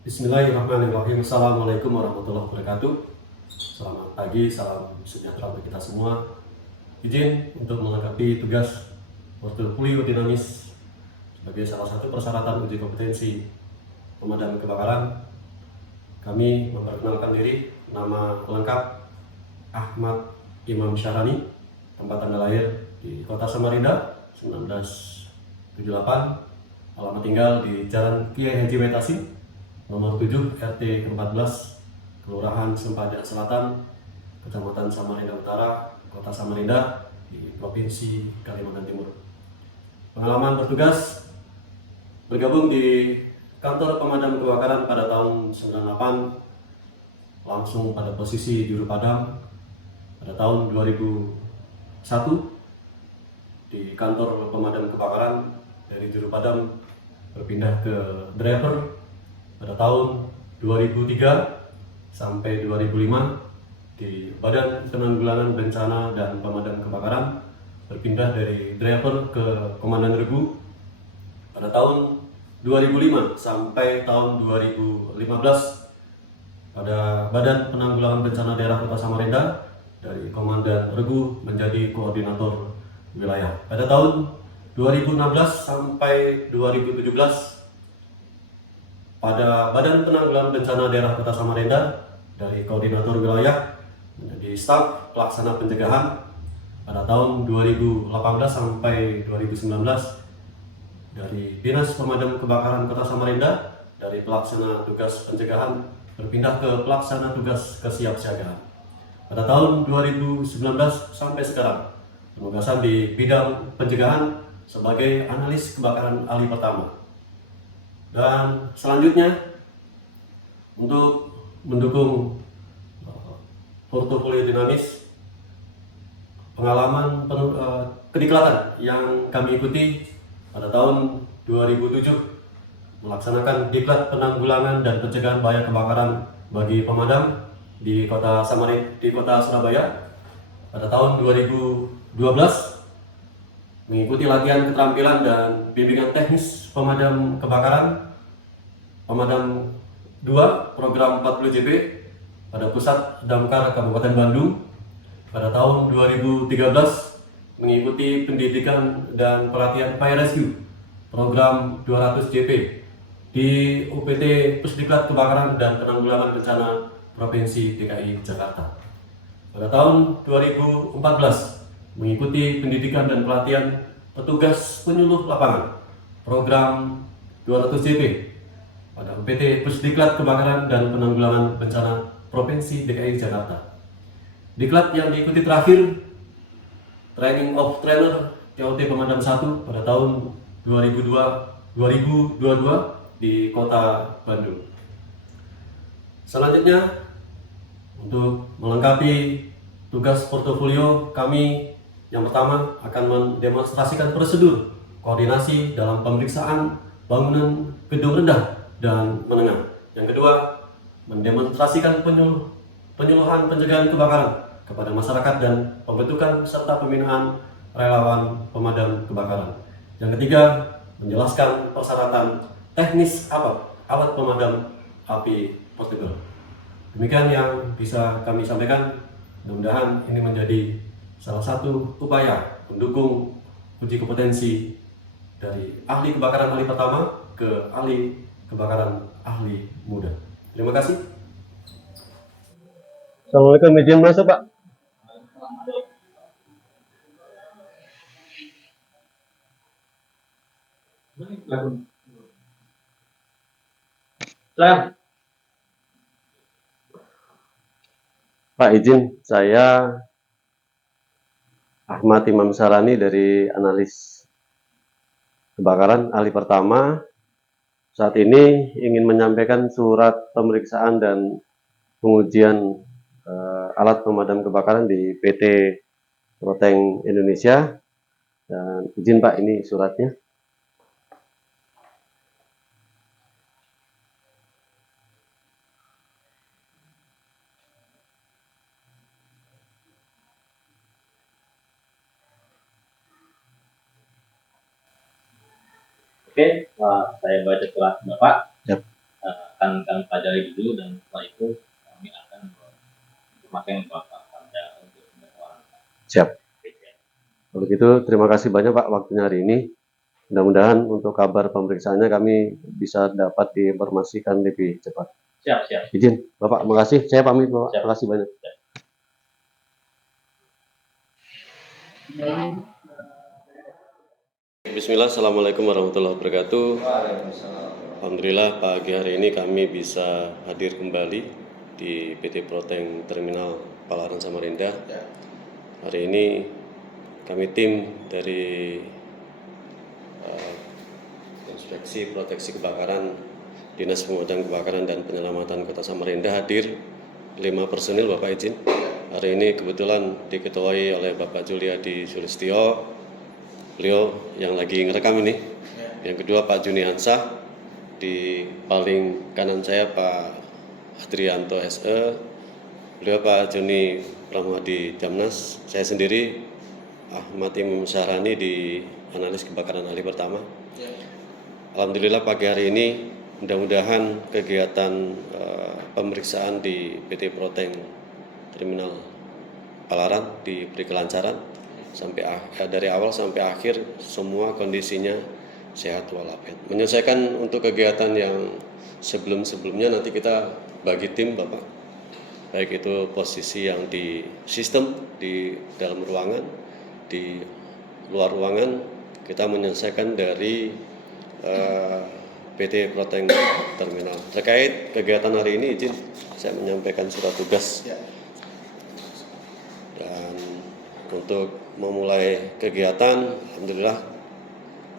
Bismillahirrahmanirrahim. Assalamualaikum warahmatullahi wabarakatuh. Selamat pagi, salam sejahtera untuk kita semua. Izin untuk melengkapi tugas portofolio dinamis sebagai salah satu persyaratan uji kompetensi pemadam kebakaran. Kami memperkenalkan diri, nama lengkap Ahmad Imam Syahrani, tempat tanggal lahir di Kota Samarinda 1978, alamat tinggal di Jalan Kiai Haji Wetasi nomor 7 RT 14 Kelurahan Sempadan Selatan, Kecamatan Samarinda Utara, Kota Samarinda di Provinsi Kalimantan Timur. Pengalaman bertugas bergabung di kantor pemadam kebakaran pada tahun 98, langsung pada posisi juru padam. Pada tahun 2001 di kantor pemadam kebakaran, dari juru padam berpindah ke driver. Pada tahun 2003 sampai 2005 di Badan Penanggulangan Bencana dan Pemadam Kebakaran, berpindah dari driver ke komandan regu. Pada tahun 2005 sampai tahun 2015 pada Badan Penanggulangan Bencana Daerah Kota Samarinda, dari komandan regu menjadi koordinator wilayah. Pada tahun 2016 sampai 2017 pada Badan Penanggulangan Bencana Daerah Kota Samarinda, dari koordinator wilayah menjadi staf pelaksana pencegahan. Pada tahun 2018 sampai 2019 dari Dinas Pemadam Kebakaran Kota Samarinda, dari pelaksana tugas pencegahan berpindah ke pelaksana tugas kesiapsiagaan. Pada tahun 2019 sampai sekarang penugasan di bidang pencegahan sebagai analis kebakaran ahli pertama. Dan selanjutnya, untuk mendukung portofolio dinamis, pengalaman kediklatan yang kami ikuti pada tahun 2007 melaksanakan diklat penanggulangan dan pencegahan bahaya kebakaran bagi pemadam di Kota Surabaya. Pada tahun 2012 mengikuti latihan keterampilan dan bimbingan teknis pemadam kebakaran pemadam 2 program 40 JP pada Pusat Damkar Kabupaten Bandung. Pada tahun 2013 mengikuti pendidikan dan pelatihan fire rescue program 200 JP di UPT Pusdiklat Kebakaran dan Penanggulangan Bencana Provinsi DKI Jakarta. Pada tahun 2014 mengikuti pendidikan dan pelatihan petugas penyuluh lapangan program 200 JP pada UPT Pusdiklat Kebakaran dan Penanggulangan Bencana Provinsi DKI Jakarta. Diklat yang diikuti terakhir Training of Trainer TOT Pemadam 1 pada tahun 2022 di Kota Bandung. Selanjutnya, untuk melengkapi tugas portofolio kami, yang pertama akan mendemonstrasikan prosedur koordinasi dalam pemeriksaan bangunan gedung rendah dan menengah. Yang kedua, mendemonstrasikan penyuluhan pencegahan kebakaran kepada masyarakat dan pembentukan serta pembinaan relawan pemadam kebakaran. Yang ketiga, menjelaskan persyaratan teknis alat pemadam api portable. Demikian yang bisa kami sampaikan. Mudah-mudahan ini menjadi salah satu upaya mendukung uji kompetensi dari ahli kebakaran ahli pertama ke ahli kebakaran ahli muda. Terima kasih. Assalamualaikum, izin masuk Pak. Pak, izin, saya Ahmad Imam Syahrani dari analis kebakaran ahli pertama. Saat ini ingin menyampaikan surat pemeriksaan dan pengujian alat pemadam kebakaran di PT Roteng Indonesia. Dan izin Pak, ini suratnya. Oke, saya baca surat Bapak. Yep. akan kami pelajari dulu dan setelah itu kami akan memakai Bapak pada untuk pendaftaran. Siap. Kalau gitu terima kasih banyak Pak waktunya hari ini. Mudah-mudahan untuk kabar pemeriksaannya kami bisa dapat diinformasikan lebih cepat. Siap. Izin Bapak, makasih. Saya pamit Bapak. Siap. Terima kasih banyak. Bismillah, Assalamualaikum warahmatullahi wabarakatuh. Alhamdulillah pagi hari ini kami bisa hadir kembali di PT Proteng Terminal Palaran Samarinda. Hari ini kami tim dari Inspeksi Proteksi Kebakaran Dinas Pemadam Kebakaran dan Penyelamatan Kota Samarinda hadir 5 personil Bapak izin. Hari ini kebetulan diketuai oleh Bapak Juliadi Sulistyo, beliau yang lagi ngerekam ini. Yang kedua Pak Juni Ansah, di paling kanan saya Pak Adrianto SE, beliau Pak Joni Pramadi Jamnas, saya sendiri Ahmad Imam Syahrani di analis kebakaran ahli pertama. Alhamdulillah pagi hari ini mudah-mudahan kegiatan pemeriksaan di PT Proteng Terminal Palaran diberi kelancaran sampai dari awal sampai akhir semua kondisinya sehat walafiat. Menyelesaikan untuk kegiatan yang sebelum-sebelumnya nanti kita bagi tim Bapak. Baik itu posisi yang di sistem, di dalam ruangan, di luar ruangan, kita menyelesaikan dari PT Proteng Terminal. Terkait kegiatan hari ini izin saya menyampaikan surat tugas. Dan untuk memulai kegiatan, alhamdulillah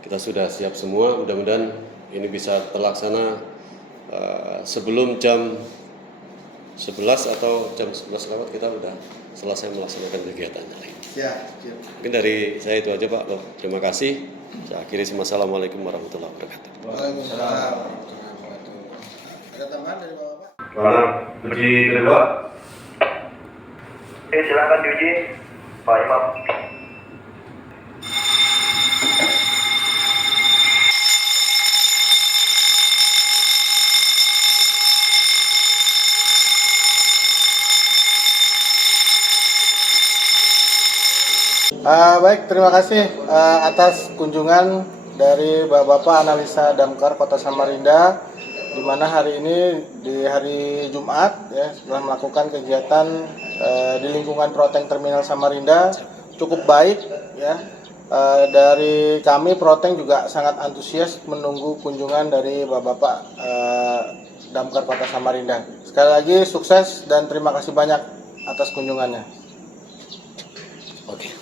kita sudah siap semua. Mudah-mudahan ini bisa terlaksana sebelum jam 11 atau jam 11 lewat kita sudah selesai melaksanakan kegiatannya. Mungkin dari saya itu aja Pak. Terima kasih. Saya akhiri. Assalamualaikum warahmatullahi wabarakatuh. Waalaikumsalam. Ada tambahan dari Bapak? Karena uji kedua. Silakan diuji, Pak Imam. Baik, terima kasih atas kunjungan dari Bapak Analisa Damkar Kota Samarinda, di mana hari ini di hari Jumat ya setelah melakukan kegiatan di lingkungan Proteng Terminal Samarinda cukup baik ya. Dari kami Proteng juga sangat antusias menunggu kunjungan dari Bapak Damkar Kota Samarinda. Sekali lagi sukses dan terima kasih banyak atas kunjungannya. Oke.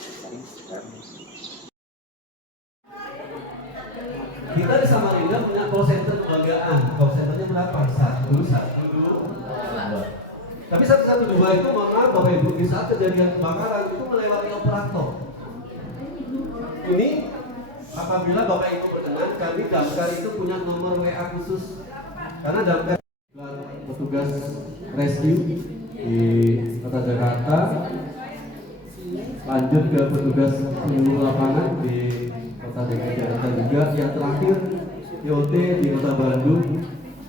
Kita di Samarinda punya call center kelembagaan. Call centernya berapa? 112. Tapi 112 itu mohon maaf Bapak Ibu, di saat kejadian kebakaran itu melewati operator. Ini apabila Bapak Ibu berkenan, kami damkar itu punya nomor WA khusus. Karena damkar petugas rescue di Kota Jakarta, lanjut ke petugas penyuluh lapangan di Kota DKI Jakarta juga, yang terakhir IOT di Kota Bandung.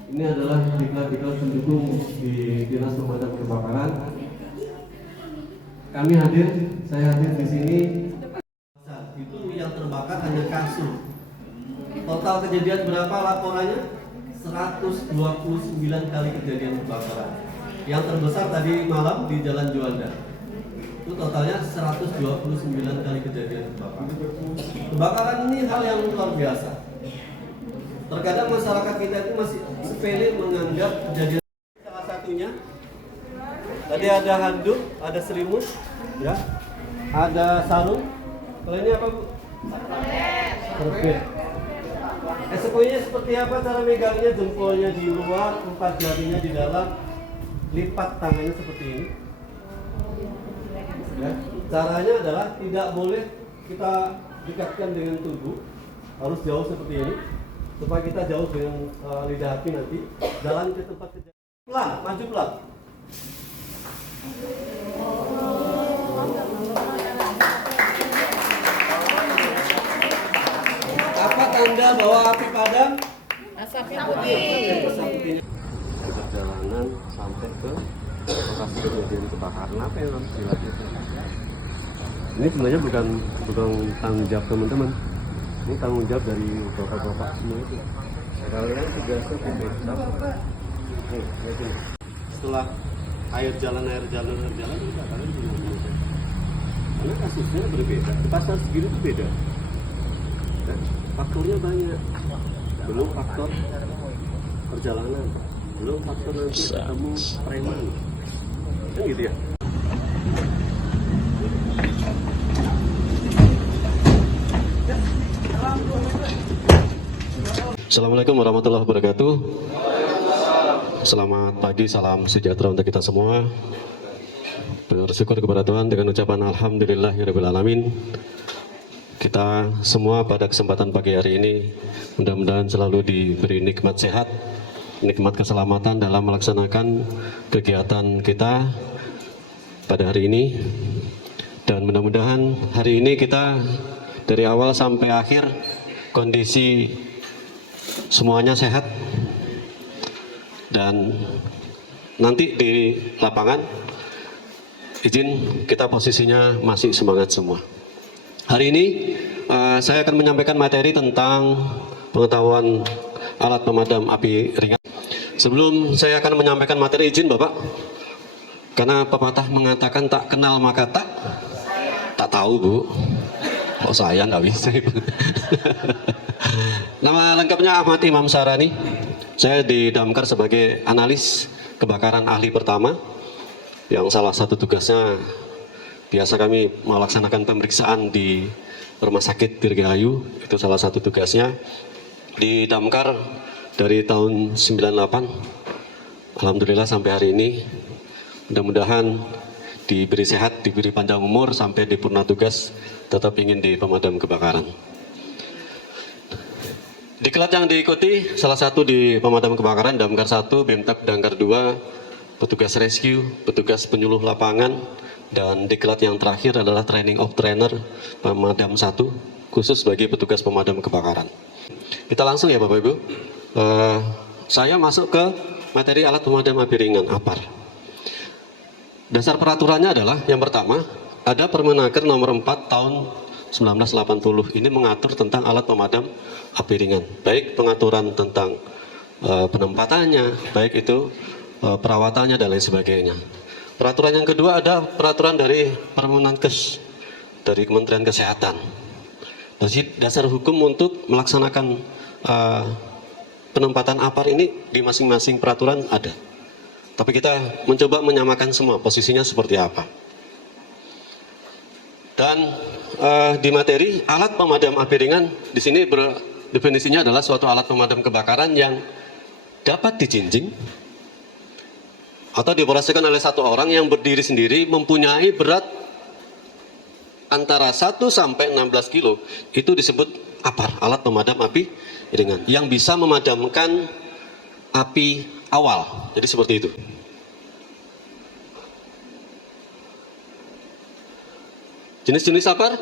Ini adalah diklat-diklat pendukung di Dinas Pemadam Kebakaran. Kami hadir, saya hadir di sini. Itu yang terbakar hanya kasur. Total kejadian berapa laporannya? 129 kali kejadian kebakaran. Yang terbesar tadi malam di Jalan Juanda. Itu totalnya 129 kali kejadian kebakaran. Kebakaran ini hal yang luar biasa. Terkadang masyarakat kita itu masih sepele menganggap kejadian. Salah satunya tadi ada handuk, ada selimut, ya, ada sarung. Kalau ini apa Bu? Serbet. SOP-nya seperti apa cara megangnya? Jempolnya di luar, 4 jarinya di dalam, lipat tangannya seperti ini. Ya. Caranya adalah tidak boleh kita dekatkan dengan tubuh, harus jauh seperti ini supaya kita jauh dengan lidah api nanti. Jalan ke tempat kejadian, pelan, maju pelan. Apa tanda bahwa api padam? Asapnya putih. cek ke lokasi kejadian kebakaran. Apa yang harus dilakukan? Ini sebenarnya bukan tanggung jawab teman-teman. Ini tanggung jawab dari bapak-bapak semua itu. Kalian tugasnya pemerintah. Setelah air jalan juga kalian punya tanggung. Karena kasusnya berbeda. Di pasar segini itu beda. Dan faktornya banyak. Belum faktor perjalanan, belum faktor nanti ketemu preman. Kan gitu ya. Assalamualaikum warahmatullahi wabarakatuh. Selamat pagi, salam sejahtera untuk kita semua. Bersyukur kepada Tuhan dengan ucapan Alhamdulillahirabbil alamin. Kita semua pada kesempatan pagi hari ini mudah-mudahan selalu diberi nikmat sehat, nikmat keselamatan dalam melaksanakan kegiatan kita pada hari ini. Dan mudah-mudahan hari ini kita dari awal sampai akhir kondisi semuanya sehat, dan nanti di lapangan izin kita posisinya masih semangat semua. Hari ini saya akan menyampaikan materi tentang pengetahuan alat pemadam api ringan. Sebelum saya akan menyampaikan materi, izin Bapak, karena pepatah mengatakan tak kenal maka tak tahu Bu. Oh saya nggak bisa. Nama lengkapnya Ahmad Imam Sarani. Saya di Damkar sebagai analis kebakaran ahli pertama, yang salah satu tugasnya biasa kami melaksanakan pemeriksaan di Rumah Sakit Dirgahayu. Itu salah satu tugasnya di Damkar dari tahun 98. Alhamdulillah sampai hari ini. Mudah-mudahan diberi sehat, diberi panjang umur sampai di purna tugas tetap ingin di pemadam kebakaran. Diklat yang diikuti salah satu di pemadam kebakaran Damkar 1, Bemtab Damkar 2, petugas rescue, petugas penyuluh lapangan, dan diklat yang terakhir adalah training of trainer pemadam 1 khusus bagi petugas pemadam kebakaran. Kita langsung ya Bapak Ibu. Saya masuk ke materi alat pemadam api ringan APAR. Dasar peraturannya adalah yang pertama, ada Permenaker nomor 4 tahun 1980. Ini mengatur tentang alat pemadam api ringan. Baik pengaturan tentang penempatannya, baik itu perawatannya dan lain sebagainya. Peraturan yang kedua ada peraturan dari Permenankes dari Kementerian Kesehatan. Dasar hukum untuk melaksanakan penempatan APAR ini di masing-masing peraturan ada. Tapi kita mencoba menyamakan semua posisinya seperti apa. Dan di materi alat pemadam api ringan di sini definisinya adalah suatu alat pemadam kebakaran yang dapat dijinjing atau dioperasikan oleh satu orang yang berdiri sendiri, mempunyai berat antara 1 sampai 16 kilo. Itu disebut APAR, alat pemadam api ringan, yang bisa memadamkan api awal. Jadi seperti itu. Jenis-jenis APAR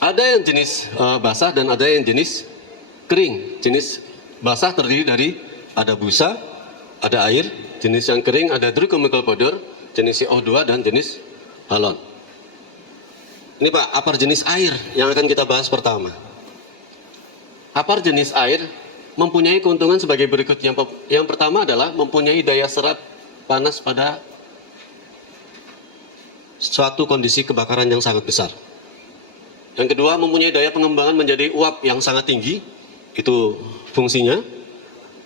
ada yang jenis basah dan ada yang jenis kering. Jenis basah terdiri dari ada busa, ada air. Jenis yang kering ada dry chemical powder, jenis CO2 dan jenis balon. Ini Pak, APAR jenis air yang akan kita bahas pertama. APAR jenis air mempunyai keuntungan sebagai berikut. Yang pertama adalah mempunyai daya serap panas pada suatu kondisi kebakaran yang sangat besar. Yang kedua, mempunyai daya pengembangan menjadi uap yang sangat tinggi. Itu fungsinya.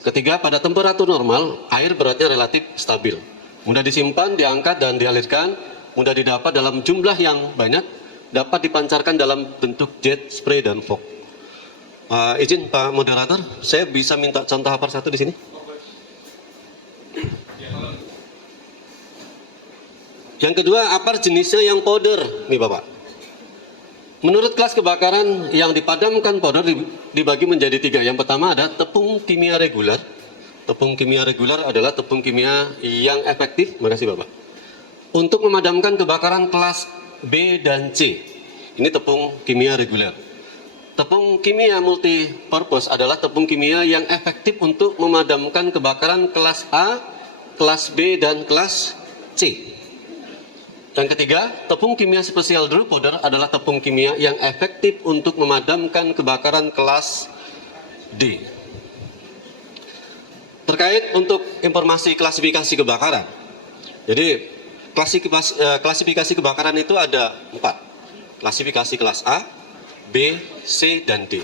Ketiga, pada temperatur normal, air beratnya relatif stabil. Mudah disimpan, diangkat, dan dialirkan. Mudah didapat dalam jumlah yang banyak. Dapat dipancarkan dalam bentuk jet, spray, dan fog. Izin Pak Moderator, saya bisa minta contoh APAR satu di sini? Yang kedua, APAR jenisnya yang powder, nih Bapak. Menurut kelas kebakaran yang dipadamkan powder dibagi menjadi 3. Yang pertama ada tepung kimia reguler. Tepung kimia reguler adalah tepung kimia yang efektif, makasih Bapak, untuk memadamkan kebakaran kelas B dan C. Ini tepung kimia reguler. tepung kimia multipurpose adalah tepung kimia yang efektif untuk memadamkan kebakaran kelas A, kelas B, dan kelas C. Yang ketiga, tepung kimia spesial Drew powder adalah tepung kimia yang efektif untuk memadamkan kebakaran kelas D. Terkait untuk informasi klasifikasi kebakaran, jadi klasifikasi kebakaran itu ada 4. Klasifikasi kelas A, B, C, dan D.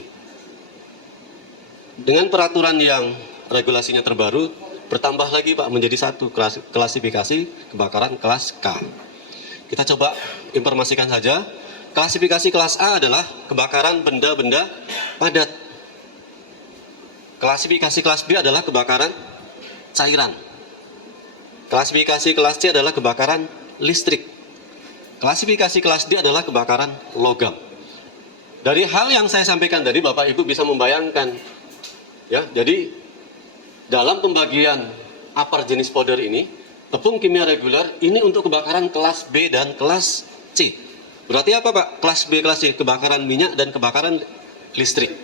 Dengan peraturan yang regulasinya terbaru, bertambah lagi Pak menjadi 1 klasifikasi kebakaran kelas K. Kita coba informasikan saja. Klasifikasi kelas A adalah kebakaran benda-benda padat. Klasifikasi kelas B adalah kebakaran cairan. Klasifikasi kelas C adalah kebakaran listrik. Klasifikasi kelas D adalah kebakaran logam. Dari hal yang saya sampaikan tadi, Bapak Ibu bisa membayangkan, ya. Jadi dalam pembagian upper jenis powder ini, tepung kimia reguler ini untuk kebakaran kelas B dan kelas C. Berarti apa Pak? Kelas B, kelas C, kebakaran minyak dan kebakaran listrik.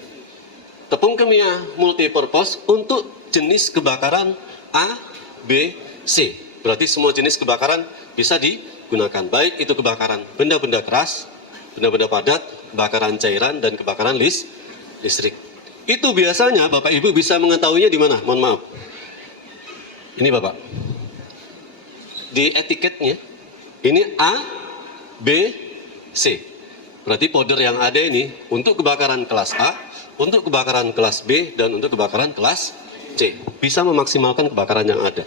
Tepung kimia multipurpose untuk jenis kebakaran A, B, C. Berarti semua jenis kebakaran bisa digunakan. Baik itu kebakaran benda-benda keras, benda-benda padat, kebakaran cairan, dan kebakaran listrik. Itu biasanya Bapak Ibu bisa mengetahuinya di mana? Mohon maaf. Ini Bapak. Di etiketnya, ini A, B, C. Berarti powder yang ada ini untuk kebakaran kelas A, untuk kebakaran kelas B, dan untuk kebakaran kelas C. Bisa memaksimalkan kebakaran yang ada.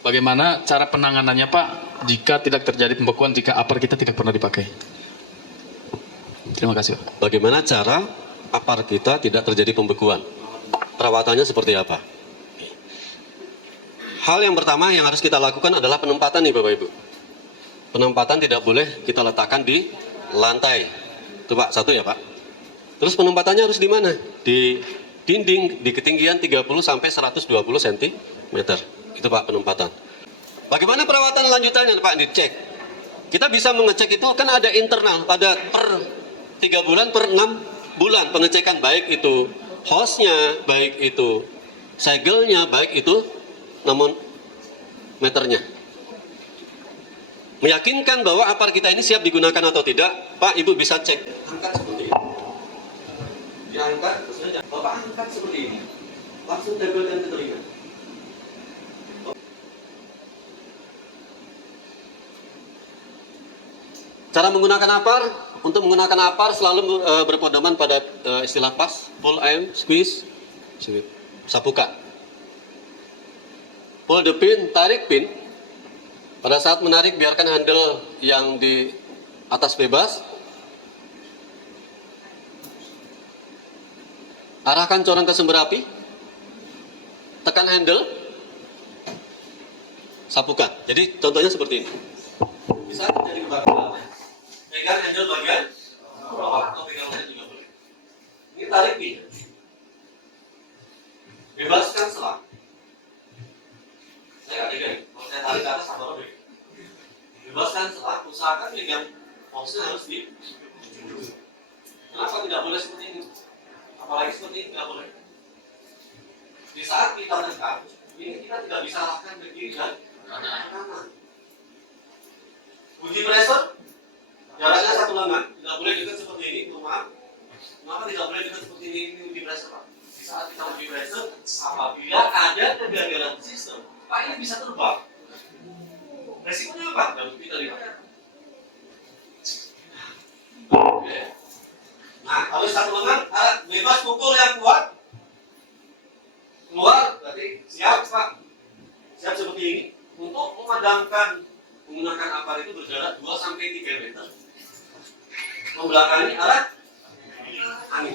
Bagaimana cara penanganannya Pak jika tidak terjadi pembekuan jika upper kita tidak pernah dipakai? Terima kasih Pak. Bagaimana cara upper kita tidak terjadi pembekuan? Perawatannya seperti apa? Hal yang pertama yang harus kita lakukan adalah penempatan nih Bapak Ibu. Penempatan tidak boleh kita letakkan di lantai. Itu Pak, 1 ya Pak. Terus penempatannya harus di mana? Di dinding, di ketinggian 30 sampai 120 cm. Itu Pak penempatan. Bagaimana perawatan lanjutannya Pak? Dicek. Kita bisa mengecek itu kan ada internal, ada per 3 bulan, per 6 bulan pengecekan, baik itu hose-nya, baik itu segel-nya, baik itu namun meternya. Meyakinkan bahwa upper kita ini siap digunakan atau tidak, Pak Ibu bisa cek. Angkat seperti ini. Diangkat, maksudnya Bapak angkat seperti ini. Langsung tempelkan ke telinga. Cara menggunakan upper, untuk menggunakan upper selalu berpedoman pada istilah pas, pull aim, squeeze, sapukan. Pull the pin, tarik pin. Pada saat menarik, biarkan handle yang di atas bebas. Arahkan corong ke sumber api. Tekan handle. Sapukan. Jadi contohnya seperti ini. Bisa terjadi kebakaran. Pegang handle bagian bawah atau pegang lain juga boleh. Ini tarik pin. Bebaskan selang. Saya nggak pegang. Kalau saya tarik ke atas sama robek. Bebaskan selang. Usahakan pegang hose-nya harus di. Kenapa tidak boleh seperti ini? Apalagi seperti ini tidak boleh. Di saat kita tekan, ini kita tidak bisa arahkan ke kiri dan kanan. Uji pressure, jaraknya 1 lengan, tidak boleh dekat seperti ini, maaf. Maka tidak boleh dekat seperti ini uji pressure, Pak. Di saat kita uji pressure, apabila ada kegagalan sistem, Pak ini bisa terbang. Resikonya apa? Yang kita lihat. Oke. Nah, kalau 1 lengan, bebas pukul yang kuat. Keluar, berarti siap Pak. Siap seperti ini. Untuk memadamkan menggunakan apar itu berjarak 2-3 meter. Membelakangi alat angin.